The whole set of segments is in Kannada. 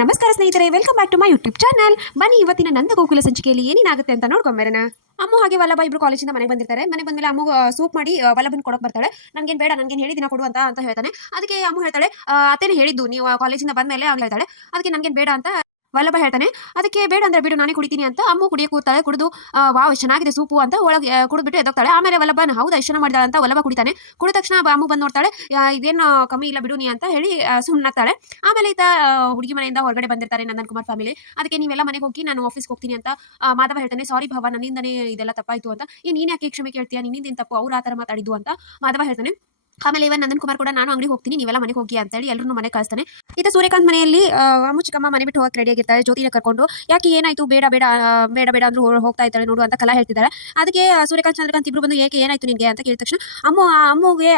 ನಮಸ್ಕಾರ ಸ್ನೇಹಿತರೆ, welcome back to my YouTube channel. ಬನ್ನಿ ಇವತ್ತಿನ ನಂದ ಗೋಕುಲ ಸಂಚಿಕೆಯಲ್ಲಿ ಏನೇನಾಗುತ್ತೆ ಅಂತ ನೋಡ್ಕೊಂಬರೋಣ. ಅಮ್ಮು ಹಾಗೆ ವಲ್ಲಭ ಇಬ್ರು ಕಾಲೇಜಿಂದ ಮನೆಗೆ ಬಂದಿರ್ತಾರೆ. ಮನೆಗೆ ಬಂದ್ಮೇಲೆ ಅಮ್ಮು ಸೂಪ್ ಮಾಡಿ ವಲ್ಲಭನ್ ಕೊಡೋಕೆ ಬರ್ತಾಳೆ. ನನಗೇನು ಬೇಡ, ನನಗೇನು ಹೇಳಿದಿನ ಕೊಡು ಅಂತ ಹೇಳ್ತಾನೆ. ಅದಕ್ಕೆ ಅಮ್ಮು ಹೇಳ್ತಾಳೆ, ಅತ್ತೇನೆ ಹೇಳಿದ್ದು ನೀವು ಕಾಲೇಜಿಂದ ಬಂದಮೇಲೆ ಅವ್ನು ಹೇಳ್ತಾಳೆ. ಅದಕ್ಕೆ ನನಗೇನು ಬೇಡ ಅಂತ ವಲ್ಲಭ ಹೇಳ್ತಾನೆ. ಅದಕ್ಕೆ ಬೇಡ ಅಂದ್ರೆ ಬಿಡು, ನಾನೇ ಕುಡಿತೀನಿ ಅಂತ ಅಮ್ಮು ಕುಡಿಯಕ್ಕೆ ಕೂತಾಳೆ. ಕುಡಿದು ವಾವ್ ಚೆನ್ನಾಗಿದೆ ಸೂಪು ಅಂತ ಒಳಗೆ ಕುಡಿದ್ಬಿಟ್ಟು ಎದ್ದೋಗ್ತಾಳೆ. ಆಮೇಲೆ ವಲ್ಲಭನ ಹೌದಾ ಎಷ್ಟು ಮಾಡಿದಾಳೆ ಅಂತ ವಲ್ಲಭ ಕುಡಿತಾನೆ. ಕುಡಿದ ತಕ್ಷಣ ಅಮ್ಮು ಬಂದು ನೋಡ್ತಾಳೆ. ಇದೇನು ಕಮ್ಮಿ ಇಲ್ಲ ಬಿಡು ನೀ ಅಂತ ಹೇಳಿ ಸುಮ್ಮನಾಗ್ತಾಳೆ. ಆಮೇಲೆ ಈತ ಹುಡುಗಿ ಮನೆಯಿಂದ ಹೊರಗಡೆ ಬಂದಿರ್ತಾರೆ ನಂದನ್ ಕುಮಾರ್ ಫ್ಯಾಮಿಲಿ. ಅದಕ್ಕೆ ನೀವೆಲ್ಲ ಮನೆಗೆ ಹೋಗಿ ನಾನು ಆಫೀಸ್ಗೆ ಹೋಗ್ತೀನಿ ಅಂತ ಮಾಧವ ಹೇಳ್ತಾನೆ. ಸಾರಿ ಭಾವ, ನನ್ನಿಂದನೇ ಇದೆಲ್ಲ ತಪ್ಪಾಯ್ತು ಅಂತ. ನೀನ್ ಯಾಕೆ ಕ್ಷಮೆ ಕೇಳ್ತೀಯಾ, ನಿನ್ನಿಂದ ಏನು ತಪ್ಪು, ಅವ್ರು ಆ ಥರ ಮಾತಾಡಿದ್ದು ಅಂತ ಮಾಧವ ಹೇಳ್ತಾನೆ. ಆಮೇಲೆ ಇವನ್ ನಂದನ್ ಕುಮಾರ್ ಕೂಡ ನಾನು ಅಂಗಡಿ ಹೋಗ್ತೀನಿ, ನೀವೆಲ್ಲ ಮನೆಗೆ ಹೋಗಿ ಅಂತ ಹೇಳಿ ಎಲ್ಲರೂ ಮನೆ ಕಳಿಸ್ತಾನೆ. ಇತ ಸೂರ್ಯಕಾಂತ್ ಮನೆಯಲ್ಲಿ ಅಮ್ಮು ಚಿಕ್ಕಮ್ಮ ಮನೆ ಬಿಟ್ಟು ಹೋಗಕ್ಕೆ ರೆಡಿ ಆಗಿರ್ತಾಳೆ. ಜ್ಯೋತಿನ ಕರ್ಕೊಂಡು ಯಾಕೆ ಏನಾಯ್ತು, ಬೇಡ ಬೇಡ ಬೇಡ ಬೇಡ ಅಂದ್ರೂ ಹೋಗ್ತಾ ಇದ್ದಾಳೆ ನೋಡು ಅಂತ ಕಲಾ ಹೇಳ್ತಿದ್ದಾರೆ. ಅದಕ್ಕೆ ಸೂರ್ಯಕಾಂತ್ ಚಂದ್ರಕಾಂತ್ ಇಬ್ರು ಬಂದು ಏನಾಯ್ತು ನಿನಗೆ ಅಂತ ಕೇಳಿದ ತಕ್ಷಣ ಅಮ್ಮುಗೆ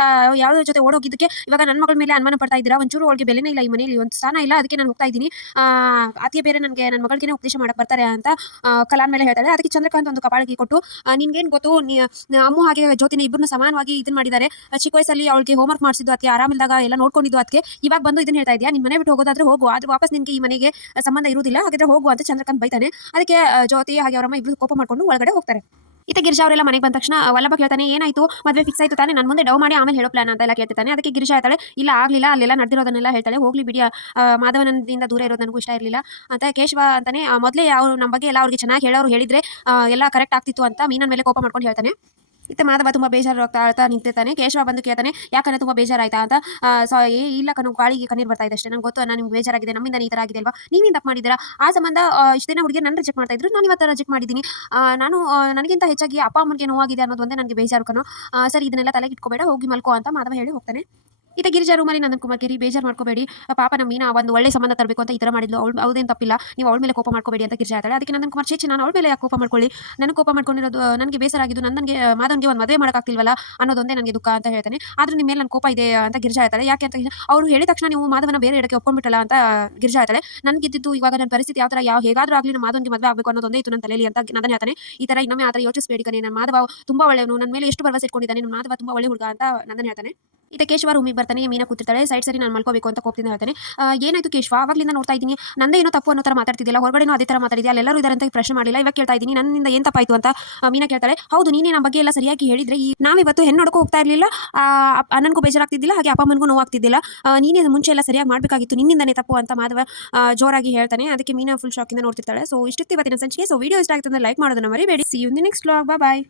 ಯಾವ್ದ್ರ ಜೊತೆ ಓಡೋಗಿದ್ದಕ್ಕೆ ಇವಾಗ ನನ್ನ ಮಗಳ ಮೇಲೆ ಅನುಮಾನ ಪಡ್ತಾ ಇದ್ದೀರಾ, ಒಂಚೂರು ಅವಳಿಗೆ ಬೆಲೆನೇ ಇಲ್ಲ, ಈ ಮನೆಯಲ್ಲಿ ಒಂದು ಸ್ಥಾನ ಇಲ್ಲ, ಅದಕ್ಕೆ ನಾನು ಹೋಗ್ತಾ ಇದ್ದೀನಿ. ಅತಿಗೆ ಬೇರೆ ನನಗೆ ನನ್ನ ಮಗಳಿಗೆ ಉಪದೇಶ ಮಾಡಕ್ಕೆ ಬರ್ತಾರೆ ಅಂತ ಕಲಾನ್ ಮೇಲೆ ಹೇಳ್ತಾಳೆ. ಅದಕ್ಕೆ ಚಂದ್ರಕಾಂತ್ ಒಂದು ಕಪಾಳಿಗೆ ಕೊಟ್ಟು ನಿನ್ಗೇನು ಗೊತ್ತು, ಅಮ್ಮು ಹಾಗೆ ಜ್ಯೋತಿನ ಇಬ್ಬರನ್ನ ಸಮಾನವಾಗಿ ಇದನ್ನ ಮಾಡಿದ್ದಾರೆ. ಚಿಕ್ಕ ವಯಸ್ಸಲ್ಲಿ ಅವಳಿಗೆ ಹೋಮ್ವರ್ಕ್ ಮಾಡಿಸಿದ್ದು ಅದಕ್ಕೆ, ಆರಾಮಿಲ್ದಾಗ ಎಲ್ಲ ನೋಡ್ಕೊಂಡಿದ್ದು ಅದಕ್ಕೆ, ಇವಾಗ ಬಂದು ಇದನ್ನ ಹೇಳ್ತಾ ಇದೆಯಾ, ನಿನ್ನ ಮನೆ ಬಿಟ್ಟು ಹೋಗೋದಾದ್ರೆ ಹೋಗು, ಆದ್ರೆ ವಾಪಸ್ ನಿನಗೆ ಈ ಮನೆಗೆ ಸಂಬಂಧ ಇರುವುದಿಲ್ಲ, ಹಾಗಾದ್ರೆ ಹೋಗು ಅಂತ ಚಂದ್ರಕಾಂತ್ ಬೈತಾನೆ. ಅದಕ್ಕೆ ಜ್ಯೋತಿ ಹಾಗೆ ಅವರಮ್ಮ ಇಬ್ರು ಕೋಪ ಮಾಡ್ಕೊಂಡು ಒಳಗಡೆ ಹೋಗ್ತಾರೆ. ಇತ ಗಿರಿಜಾ ಅವರೆಲ್ಲ ಮನೆಗೆ ಬಂದ ತಕ್ಷಣ ವಲ್ಲಭ ಕೇಳ್ತಾನೆ, ಏನಾಯ್ತು ಮದುವೆ ಫಿಕ್ಸ್ ಆಯ್ತು ತಾನೆ, ನನ್ನ ಮುಂದೆ ಡವ್ ಮಾಡಿ ಆಮೇಲೆ ಹೇಳೋ ಪ್ಲಾನ್ ಅಂತ ಎಲ್ಲ ಕೇಳ್ತಾನೆ. ಅದಕ್ಕೆ ಗಿರಿಜಾ ಹೇಳ್ತಾಳೆ, ಇಲ್ಲ ಆಗಲಿಲ್ಲ, ಅಲ್ಲೆಲ್ಲ ನಡೆದಿರೋದನ್ನೆಲ್ಲ ಹೇಳ್ತಾಳೆ. ಹೋಗ್ಲಿ ಬಿಡಿ, ಮಾಧವನದಿಂದ ದೂರ ಇರೋದು ನನಗೂ ಇಷ್ಟ ಇರಲಿಲ್ಲ ಅಂತ ಕೇಶವ ಅಂತಾನೆ. ಮೊದಲೇ ಅವ್ರು ನಮ್ಮ ಬಗ್ಗೆ ಎಲ್ಲ ಅವ್ರಿಗೆ ಚೆನ್ನಾಗಿ ಹೇಳೋರು ಹೇಳಿದ್ರೆ ಎಲ್ಲ ಕರೆಕ್ಟ್ ಆಗ್ತಿತ್ತು ಅಂತ ಮೀನನ್ ಮೇಲೆ ಕೋಪ ಮಾಡ್ಕೊಂಡು ಹೇಳ್ತಾನೆ. ಇತ್ತ ಮಾಧವ ತುಂಬ ಬೇಜಾರು ಆಗ್ತಾ ನಿಂತಿರ್ತಾನೆ. ಕೇಶವ ಬಂದು ಕೇಳ್ತಾನೆ, ಯಾಕಂದ್ರೆ ತುಂಬ ಬೇಜಾರಾಯ್ತಾ ಅಂತ. ಇಲ್ಲ ಕಣ್ಣು, ಕಾಳಿಗೆ ಕಣ್ಣೀರು ಬರ್ತಾ ಇದೆ ಅಷ್ಟೇ, ನಂಗೆ ಗೊತ್ತು ನಿಮ್ಗೆ ಬೇಜಾರಾಗಿದೆ, ನಮ್ಮಿಂದ ಈ ಥರ ಆಗಿದೆ ಅಲ್ವಾ, ನೀವೇನು ತಪ್ಪು ಮಾಡಿದ್ದೀರಾ, ಆ ಸಂಬಂಧ ಇಷ್ಟು ದಿನ ಹುಡುಗಿ ನಾನು ರಿಜೆಕ್ಟ್ ಮಾಡ್ತಾ ಇದ್ರು, ನಾನು ಇವತ್ತು ರಿಜೆಕ್ಟ್ ಮಾಡಿದ್ದೀನಿ. ನಾನು ನನಗಿಂತ ಹೆಚ್ಚಾಗಿ ಅಪ್ಪ ಅಮ್ಮನಿಗೆ ನೋವಾಗಿದೆ ಅನ್ನೋದು ಒಂದೇ ನನಗೆ ಬೇಜಾರು ಕಣೋ. ಸರಿ ಇದನ್ನೆಲ್ಲ ತಲೆಗೆ ಇಟ್ಕೋಬೇಡ, ಹೋಗಿ ಮಲ್ಕೋ ಅಂತ ಮಾಧವ ಹೇಳಿ ಹೋಗ್ತಾನೆ. ಇತ ಗಿರಿಜಾ ರೂಮಲ್ಲಿ ನಂದನ್ ಕುಮಾರ್ ಗಿರಿ ಬೇಜಾರು ಮಾಡ್ಕೋಬೇಡಿ, ಪಾಪ ನಮ್ಮ ಮೀನಾ ಒಂದು ಒಳ್ಳೆ ಸಂಬಂಧ ತರಬೇಕು ಅಂತ ಈ ಥರ ಮಾಡಿದ್ಲು, ಅವಳು ಅವ್ಳದೇನು ತಪ್ಪಿಲ್ಲ, ನೀವು ಅವಳ ಮೇಲೆ ಕೋಪ ಮಾಡ್ಕೋಬೇಡಿ ಅಂತ ಗಿರಿಜಾ ಹೇಳ್ತಾಳೆ. ಅದಕ್ಕೆ ನಂದನ್ ಕುಮಾರ್ ಚೇಚಿ, ನಾನು ಅವಳ ಮೇಲೆ ಯಾಕೆ ಕೋಪ ಮಾಡ್ಕೊಳ್ಳಿ, ನನಗೆ ಕೋಪ ಮಾಡ್ಕೊಂಡಿರೋದು ನನಗೆ ಬೇಸರ ಆಗಿದ್ದು, ನನಗೆ ಮಾಧವನಿಗೆ ಒಂದು ಮದುವೆ ಮಾಡೋಕ್ಕಾಗ್ತಿಲ್ವಲ್ಲ ಅನ್ನೋದೊಂದೇ ನನಗೆ ದುಃಖ ಅಂತ ಹೇಳ್ತಾನೆ. ಆದರೂ ನಿಮ್ಮ ಮೇಲೆ ನನ್ನ ಕೋಪ ಇದೆ ಅಂತ ಗಿರಿಜಾ ಹೇಳ್ತಾಳೆ. ಯಾಕೆ ಅಂತ ಅವ್ರು ಹೇಳಿದ ತಕ್ಷಣ ನೀವು ಮಾಧವನ ಬೇರೆ ಎಡಕ್ಕೆ ಒಪ್ಕೊಂಡ್ಬಿಟ್ಟಲ್ಲ ಅಂತ ಗಿರಿಜಾ ಹೇಳ್ತಾಳೆ. ನನಗಿದ್ದು ಇವಾಗ ನನ್ನ ಪರಿಸ್ಥಿತಿ ಯಾವ ಥರ ಹೇಗಾದರೂ ಆಗಲಿ, ನಮ್ಮ ಮಾಧವನಿಗೆ ಮದುವೆ ಆಗಬೇಕು ಅನ್ನೋದೊಂದೇ ಇತ್ತು ನನ್ನ ತಲೆಯಲ್ಲಿ ಅಂತ ನಂದನ್ ಹೇಳ್ತಾನೆ. ಈ ಥರ ಇನ್ನೊಮ್ಮೆ ಆ ಥರ ಯೋಚಿಸಬೇಡಿ ಕಣೆ, ನನ್ನ ಮಾಧವ ತುಂಬ ಒಳ್ಳೆಯವನು, ನನ್ನ ಮೇಲೆ ಎಷ್ಟು ಭರವಸೆ ಇಟ್ಕೊಂಡಿದ್ದಾನೆ, ನನ್ನ ಮಾಧವ ತುಂಬ ಒಳ್ಳೆ ಹುಡುಗ ಅಂತ ನಂದನ್ ಹೇಳ್ತಾನೆ. ಇತ ಕೇಶವ ರೂಮಿಗೆ ಬರ್ತಾನೆ. ಮೀನಾ ಕೂತಿರ್ತಾಳೆ. ಸರಿ ನಾನು ಮಲ್ಕೋಬೇಕು ಅಂತ ಕೋಪದಿಂದ ಹೇಳ್ತಾನೆ. ಏನಾಯ್ತು ಕೇಶವ, ಅವಾಗಲಿಂದ ನೋಡ್ತಾ ಇದ್ದೀನಿ ನಂದೇ ಏನೋ ತಪ್ಪು ಅನ್ನೋ ಥರ ಮಾತಾಡ್ತಿದ್ದಿಲ್ಲ, ಹೊರಗಡೆನೂ ಅದೇ ಥರ ಮಾತಾಡಿದ್ಯಾ, ಅಲ್ಲೆಲ್ಲರೂ ಇದ್ದಾರೆ ಅಂತ ಪ್ರಶ್ನೆ ಮಾಡಿಲ್ಲ, ಇವಾಗ ಕೇಳ್ತಾ ಇದ್ದೀನಿ ನನ್ನಿಂದ ಏನು ತಪ್ಪಾಯಿತು ಅಂತ ಮೀನಾ ಕೇಳ್ತಾಳೆ. ಹೌದು, ನೀನೇ ನಮ್ಮ ಬಗ್ಗೆ ಎಲ್ಲ ಸರಿಯಾಗಿ ಹೇಳಿದ್ರೆ ನಾವಿವತ್ತು ಹೆಣ್ಣು ನೋಡೋಕೆ ಹೋಗ್ತಾ ಇರಲಿಲ್ಲ, ನನಗೂ ಬೇಜಾರಾಗ್ತಿದ್ದಿಲ್ಲ, ಹಾಗೆ ಅಪ್ಪ ಅಮ್ಮನಿಗೂ ನೋವಾಗ್ತಿದ್ದಿಲ್ಲ, ನೀನೇ ಮುಂಚೆ ಎಲ್ಲ ಸರಿಯಾಗಿ ಮಾಡಬೇಕಾಗಿತ್ತು, ನಿನ್ನಿಂದನೇ ತಪ್ಪು ಅಂತ ಮಾಧವ ಜೋರಾಗಿ ಹೇಳ್ತಾನೆ. ಅದಕ್ಕೆ ಮೀನಾ ಫುಲ್ ಶಾಕಿಂದ ನೋಡ್ತಿರ್ತಾಳೆ. ಸೊ ಇಷ್ಟಿತ್ತು ಇವತ್ತಿನ ಸಂಚಿಕೆ. ಸೊ ವಿಡಿಯೋ ಇಷ್ಟ ಆಗ್ತದೆ ಲೈಕ್ ಮಾಡೋದನ್ನ ಮರಿಬೇಡಿ. See you in the next vlog. Bye.